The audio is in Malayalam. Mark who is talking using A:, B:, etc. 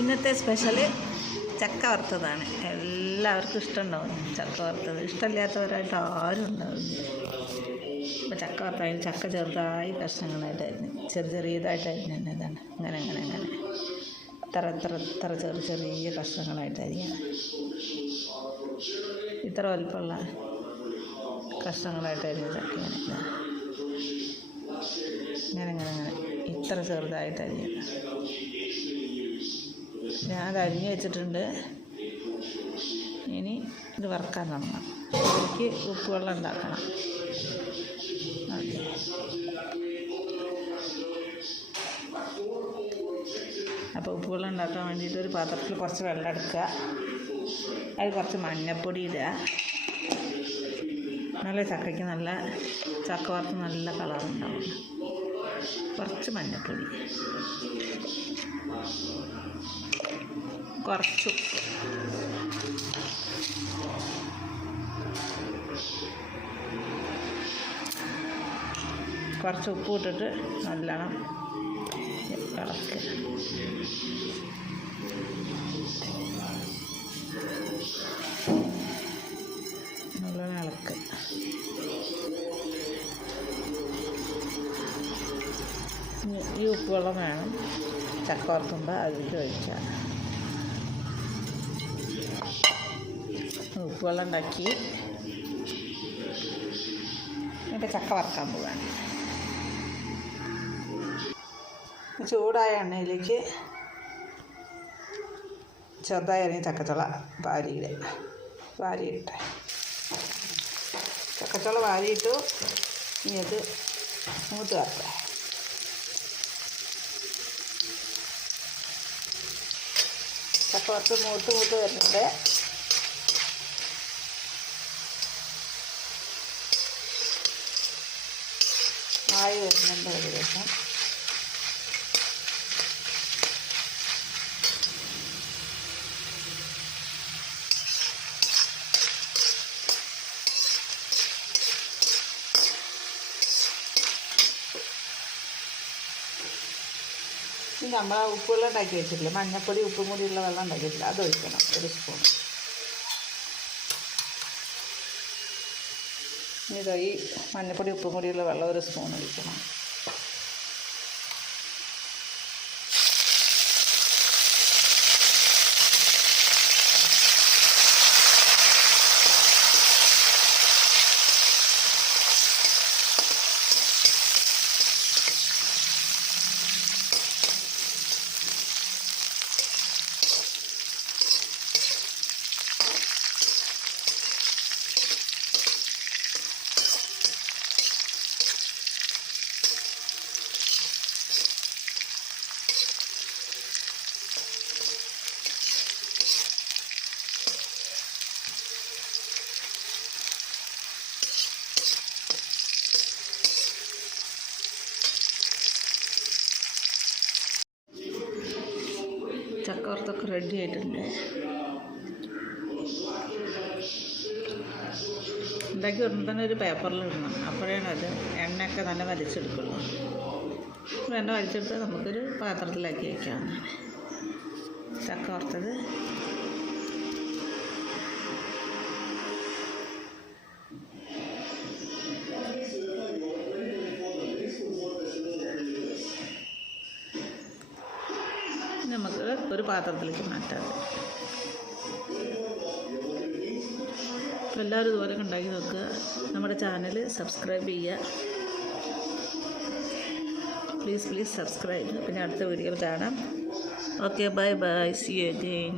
A: ഇന്നത്തെ സ്പെഷ്യൽ ചക്ക വറുത്തതാണ്. എല്ലാവർക്കും ഇഷ്ടമുണ്ടാവും ചക്ക വറുത്തത്. ഇഷ്ടമില്ലാത്തവരായിട്ട് ആരും ഉണ്ടാവില്ല. അപ്പോൾ ചക്ക വറുത്തായാലും ചക്ക ചെറുതായി കഷ്ണങ്ങളായിട്ടായിരുന്നു. ചെറിയ ചെറിയതായിട്ടായിരുന്നു തന്നെ ഇതാണ് അങ്ങനെ അങ്ങനെ അങ്ങനെ. ഇത്ര ഇത്ര ഇത്ര ചെറു ചെറിയ കഷ്ണങ്ങളായിട്ടായിരിക്കും. ഇത്ര വലിപ്പമുള്ള കഷ്ണങ്ങളായിട്ടായിരുന്നു ചക്ക ഇങ്ങനെ ഇതാ. ഇങ്ങനെ ഇങ്ങനെ അങ്ങനെ. ഇത്ര ചെറുതായിട്ട് അരിയണം ഞാൻ അരിഞ്ഞ് വെച്ചിട്ടുണ്ട്. ഇനി ഇത് വറുക്കാൻ തുടങ്ങാം എനിക്ക് ഉപ്പ് വെള്ളം ഉണ്ടാക്കണം. അപ്പോൾ ഉപ്പ് വെള്ളം ഉണ്ടാക്കാൻ വേണ്ടിയിട്ട് ഒരു പാത്രത്തിൽ കുറച്ച് വെള്ളം എടുക്കുക. അതിൽ കുറച്ച് മഞ്ഞൾപ്പൊടി ഇടുക. നല്ല ചക്കയ്ക്ക് നല്ല ചക്ക വറുത്ത് നല്ല കളറുണ്ടാവും. കുറച്ച് മഞ്ഞൾപ്പൊടി കുറച്ച് ഉപ്പ്. കുറച്ച് ഉപ്പ് ഇട്ടിട്ട് നല്ലോണം ഇളക്കുക നല്ലോണം ഇളക്കുക ഈ ഉപ്പ് വെള്ളം വേണം. ചക്ക വറുക്കുമ്പോൾ അതിലേക്ക് ഒഴിച്ചാൽ ഉപ്പ് വെള്ളം ഉണ്ടാക്കി. എന്നിട്ട് ചക്ക വറുക്കാൻ പോവാണ്. ചൂടായ എണ്ണയിലേക്ക് ചെറുതായി ഇറങ്ങി ചക്കച്ചുള വാരിയിടുക വാരിയിട്ട്. ചക്കച്ചുള വാരിയിട്ടു ഇനി അത് മൂത്ത് വരട്ടെ ചക്ക വറുത്ത് മൂത്ത് മൂത്ത് വരുന്നുണ്ട്. ആയി വരുന്നുണ്ട് ഏകദേശം. നമ്മൾ ഉപ്പുവെള്ളം ഉണ്ടാക്കി വെച്ചിട്ടില്ല? മഞ്ഞപ്പൊടി ഉപ്പും കൂടിയുള്ള വെള്ളം ഉണ്ടാക്കി വെച്ചില്ല അത് ഒഴിക്കണം ഒരു സ്പൂൺ ഇനി ഈ മഞ്ഞപ്പൊടി ഉപ്പും കൂടിയുള്ള വെള്ളം ഒരു സ്പൂൺ ഒഴിക്കണം. ചക്ക വറുത്തൊക്കെ റെഡി ആയിട്ടുണ്ട്. ഉണ്ടാക്കി വരുമ്പോൾ തന്നെ ഒരു പേപ്പറിൽ ഇടണം. അപ്പോഴാണ് അത് എണ്ണയൊക്കെ നല്ല വലിച്ചെടുക്കുള്ളൂ. എണ്ണ വലിച്ചെടുത്ത് നമുക്കൊരു പാത്രത്തിലാക്കി വയ്ക്കാവുന്നതാണ് ചക്ക വറുത്തത് നമുക്ക് ഒരു പാത്രത്തിലേക്ക് മാറ്റാം. എല്ലാവരും ഇതുപോലെ ഉണ്ടാക്കി നോക്കുക. നമ്മുടെ ചാനൽ സബ്സ്ക്രൈബ് ചെയ്യുക. പ്ലീസ് പ്ലീസ് സബ്സ്ക്രൈബ് പിന്നെ അടുത്ത വീഡിയോ കാണാം. Okay bye bye see again